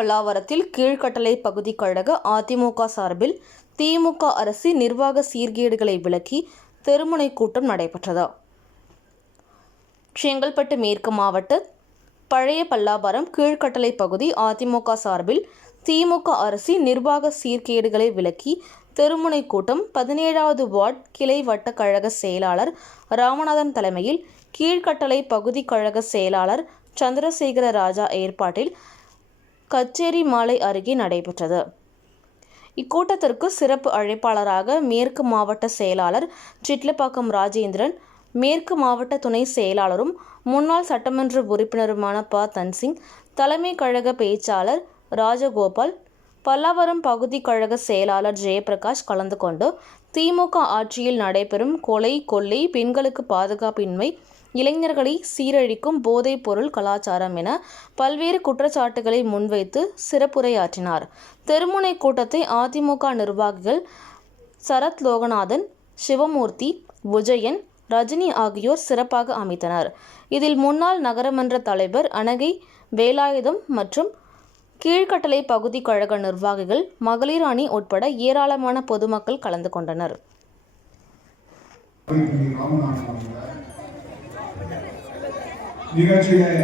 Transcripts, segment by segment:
பல்லாவரத்தில் கீழ்கட்டளை பகுதி கழக அதிமுக சார்பில் திமுக அரசு நிர்வாக சீர்கேடுகளை விளக்கி தெருமுனை கூட்டம் நடைபெற்றது. செங்கல்பட்டு மேற்கு மாவட்ட பழைய பல்லாவரம் கீழ்கட்டளை பகுதி அதிமுக சார்பில் திமுக அரசு நிர்வாக சீர்கேடுகளை விளக்கி தெருமுனை கூட்டம் பதினேழாவது வார்டு கிளை வட்ட கழக செயலாளர் ராமநாதன் தலைமையில் கீழ்கட்டளை பகுதி கழக செயலாளர் சந்திரசேகர ராஜா ஏற்பாட்டில் கச்சேரி மாலை அருகே நடைபெற்றது. இக்கூட்டத்திற்கு சிறப்பு அழைப்பாளராக மேற்கு மாவட்ட செயலாளர் சிட்லப்பாக்கம் ராஜேந்திரன் மேற்கு மாவட்ட துணை செயலாளரும் முன்னாள் சட்டமன்ற உறுப்பினருமான ப. தன்சிங் தலைமை கழக பேச்சாளர் ராஜகோபால் பல்லாவரம் பகுதி கழக செயலாளர் ஜெயபிரகாஷ் கலந்து கொண்டு திமுக ஆட்சியில் நடைபெறும் கொலை கொள்ளை பெண்களுக்கு பாதுகாப்பின்மை இளைஞர்களை சீரழிக்கும் போதைப் பொருள் கலாச்சாரம் என பல்வேறு குற்றச்சாட்டுகளை முன்வைத்து சிறப்புரையாற்றினார். தெருமுனை கூட்டத்தை அதிமுக நிர்வாகிகள் சரத் லோகநாதன் சிவமூர்த்தி விஜயன் ரஜினி ஆகியோர் சிறப்பாக அமைத்தனர். இதில் முன்னாள் நகரமன்ற தலைவர் அனகை வேலாயுதம் மற்றும் கீழ்கட்டளை பகுதி கழக நிர்வாகிகள் மகளிர் அணி உட்பட ஏராளமான பொதுமக்கள் கலந்து கொண்டனர். நிகழ்ச்சியிலே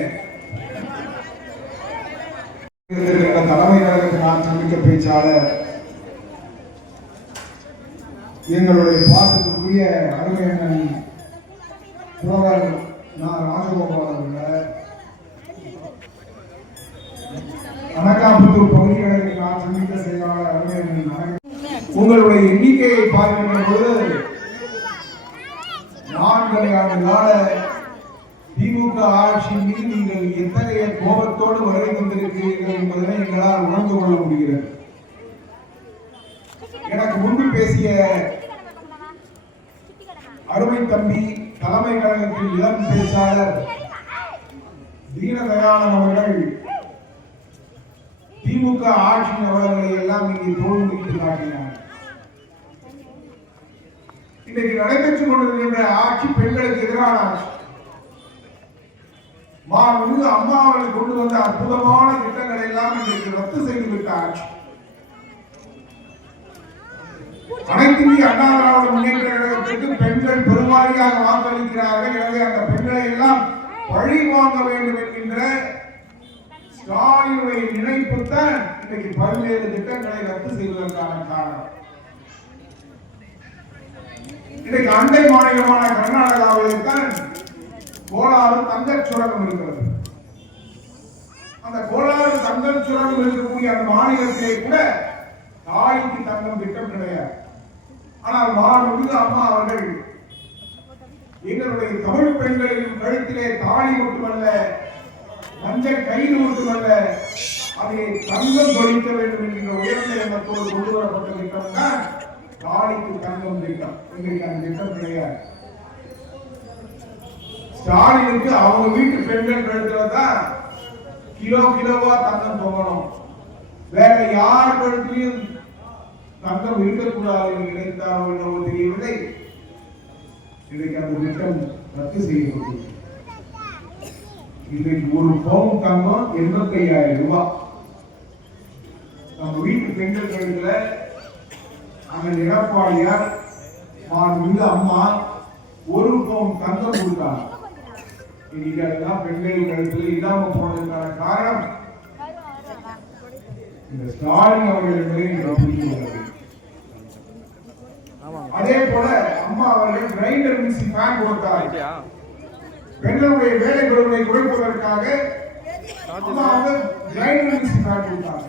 தலைமை கழகத்தின் ஆற்றமிக்க பேச்சாளர் எங்களுடைய பாசத்துக்குரிய அருமையண்ணன் புலவர் நான் ராஜகோபால் அவர்கள் அனகாபுத்தூர் பகுதி நான் ஆற்றமிக்க செயலாளர் அருமையண்ணன் உங்களுடைய எண்ணிக்கையை பார்க்கின்ற பொழுது நான்கரை ஆண்டு கால திமுக ஆட்சியின் மீது நீங்கள் எத்தகைய கோபத்தோடு வருகை கொண்டிருக்கிறீர்கள் என்பதனை எங்களால் உணர்ந்து கொள்ள முடிகிறது. எனக்கு முன்பு பேசிய அருமை தம்பி தலைமை கழகத்தின் இளம் பேச்சாளர் தீனதயாளன் அவர்கள் திமுக ஆட்சியின் அவர்களை எல்லாம் இங்கே தோல்விட்டு காட்டினார் இன்றைக்கு நடைபெற்றுக் கொண்டிருக்கின்ற ஆட்சி பெண்களுக்கு எதிரான ஆட்சி. மாண்புமிகு அம்மா அவர்கள் கொண்டு வந்த அற்புதமான திட்டங்களை எல்லாம் இன்றைக்கு ரத்து செய்து விட்டார். அனைத்து அண்ணா திராவிட முன்னேற்ற கழகத்திற்கு பெண்கள் பெருவாரியாக வாக்களிக்கிறார்கள். எனவே அந்த பெண்களை எல்லாம் பழி வாங்க வேண்டும் என்கின்ற ஸ்டாலினுடைய நினைப்பு தான் இன்றைக்கு பல்வேறு திட்டங்களை ரத்து செய்வதற்கான காரணம். இன்றைக்கு அண்டை மாநிலமான கர்நாடகாவில் தான் கோளாறு தங்க சுரங்கம் இருக்கிறது. அந்த கோளாறு தங்கம் சுரங்கம் இருக்கக்கூடிய அந்த மாநிலத்திலே கூட தாய்க்கு தங்கம் திட்டம் கிடையாது. ஆனால் மாண்புமிகு அம்மா அவர்கள் எங்களுடைய தமிழ் பெண்களின் கழுத்திலே தாலி மட்டுமல்ல மஞ்சள் கயிறு மட்டுமல்ல அதை தங்கம் தொழிக்க வேண்டும் என்கின்ற உயர்ந்த எண்ணத்தோடு கொண்டு வரப்பட்ட திட்டம் தான் தாலிக்கு தங்கம் திட்டம். எங்களுக்கு அந்த திட்டம் கிடையாது. ஸ்டாலினுக்கு அவங்க வீட்டு பெண்கள் கழுத்துல தான் கிலோ கிலோவா தங்கம் தொங்கணும். வேற யார் கழுத்திலையும் தங்கம் இருக்கக்கூடாது என்று நினைத்தாரோ என்னவோ தெரியவில்லை. இன்றைக்கு அந்த திட்டம் ரத்து செய்யப்பட்டது இன்றைக்கு ஒரு பவுன் தங்கம் எண்பத்தி ஐயாயிரம் ரூபாய். நம்ம வீட்டு பெண்கள் கழுத்துல அந்த எடப்பாடியார் மாண்புமிகு அம்மா ஒரு பவுன் தங்கம் கொடுத்தாங்க. இன்னைக்கு அதெல்லாம் பெண்கள் கழுத்துல இல்லாம போனதுக்கான காரணம் இந்த ஸ்டாலின் அவர்கள் புரிந்து வேண்டும். அதே போல அம்மா அவர்கள் கிரைண்டர் மிக்சி ஃபேன் கொடுத்தார்கள் பெண்களுடைய வேலை பொருளை குறைப்பதற்காக அம்மா அவங்க கிரைண்டர் மிக்சி ஃபேன் கொடுத்தாங்க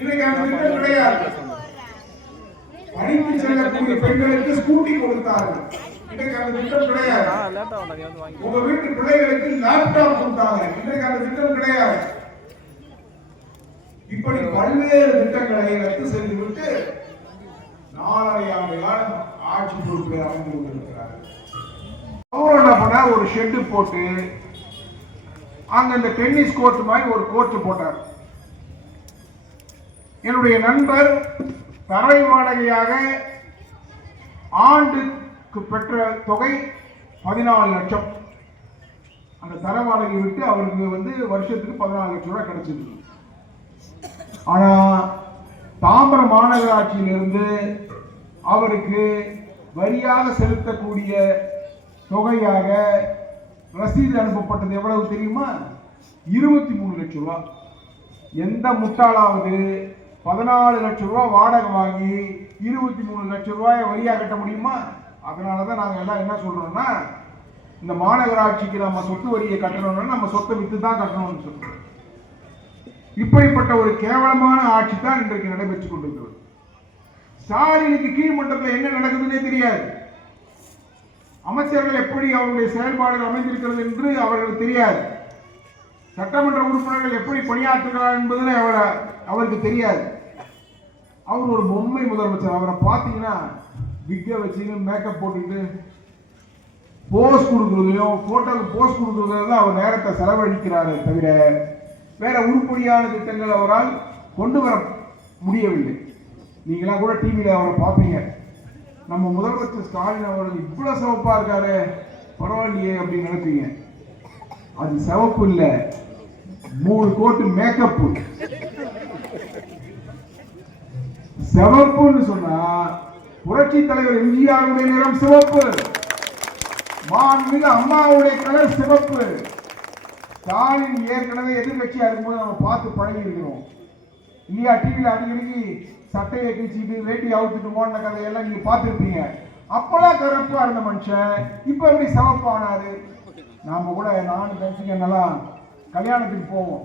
இன்னைக்கு அந்த திட்டம் கிடையாது. பணிக்கு செல்லக்கூடிய பெண்களுக்கு ஸ்கூட்டி கொடுத்தார்கள். அந்த திட்டம் கிடையாது. உங்க வீட்டு பிள்ளைகளுக்கு லேப்டாப் கொடுத்தாங்க. இன்றைக்கு அந்த திட்டம் கிடையாது. இப்படி பல்வேறு திட்டங்களை ரத்து செய்துவிட்டு நாலரை ஆண்டு காலம் ஆட்சி பொறுப்பில் அமைந்து கொண்டிருக்கிறார் அவர் என்ன பண்ணார் ஒரு ஷெட்டு போட்டு அங்க இந்த டென்னிஸ் கோர்ட் மாதிரி ஒரு கோர்ட் போட்டார். என்னுடைய நண்பர் தரை வாடகையாக ஆண்டுக்கு பெற்ற தொகை பதினாலு லட்சம். அந்த தர வாடகை விட்டு அவருக்கு வந்து வருஷத்துக்கு பதினாலு லட்சம் ரூபாய் கிடைச்சிருக்கு ஆனா தாம்பரம் மாநகராட்சியிலிருந்து அவருக்கு வரியாக செலுத்தக்கூடிய தொகையாக ரசீது அனுப்பப்பட்டது எவ்வளவு தெரியுமா? இருபத்தி மூணு லட்சம் ரூபா. எந்த முட்டாளாவது பதினாலு லட்சம் ரூபா வாடகை வாங்கி இருபத்தி மூணு லட்சம் ரூபாயை வரியாக கட்ட முடியுமா? அதனால தான் நாங்கள் எல்லாம் என்ன சொல்கிறோம்னா இந்த மாநகராட்சிக்கு நம்ம சொத்து வரியை கட்டணும்னா நம்ம சொத்தை விட்டு தான் கட்டணும்னு சொல்கிறோம் இப்படிப்பட்ட ஒரு கேவலமான ஆட்சி தான் இன்றைக்கு நடைபெற்றுக் கொண்டிருக்கிறது. ஸ்டாலினுக்கு கீழ்மட்டத்தில் என்ன நடக்குதுன்னே தெரியாது. அமைச்சர்கள் எப்படி அவருடைய செயல்பாடுகள் அமைந்திருக்கிறது என்று அவர்களுக்கு தெரியாது. சட்டமன்ற உறுப்பினர்கள் எப்படி பணியாற்றுகிறார் என்பதில் அவரை அவருக்கு தெரியாது. அவர் ஒரு பொம்மை முதலமைச்சர். அவரை பார்த்தீங்கன்னா விக்க வச்சுன்னு மேக்கப் போட்டுக்கிட்டு போஸ் கொடுக்குறதுலையும் போட்டோக்கு போஸ் கொடுக்குறதுல தான் அவர் நேரத்தை செலவழிக்கிறாரே தவிர வேற உருப்படியான திட்டங்கள் அவரால் கொண்டு வர முடியவில்லை. நீங்களாம் கூட டிவியில் அவரை பார்ப்பீங்க. நம்ம முதலமைச்சர் ஸ்டாலின் அவர்கள் இவ்வளோ சிவப்பாக இருக்காரு. பரவாயில்லையே அப்படின்னு நினைப்பீங்க. அது சிவப்பு இல்லை. மூணு கோட்டு மேக்கப்பு சிவப்புன்னு சொன்னா புரட்சி தலைவர் எம்ஜிஆருடைய நிறம் சிவப்பு. மாண்புமிகு அம்மாவுடைய கலர் சிவப்பு. ஸ்டாலின் ஏற்கனவே எதிர்கட்சியா இருக்கும்போது நம்ம பார்த்து பழகி இருக்கிறோம் இல்லையா டிவியில் அடிக்கடிக்கு சட்டையை கிழிச்சிட்டு வேட்டி அவுத்துட்டு போன கதையெல்லாம் நீங்க பார்த்துருப்பீங்க. அப்பெல்லாம் கருப்பா இருந்த மனுஷன் இப்ப எப்படி சிவப்பானாரு? நாம கூட நானும் தரிசிக்க நல்லா கல்யாணத்துக்கு போவோம்.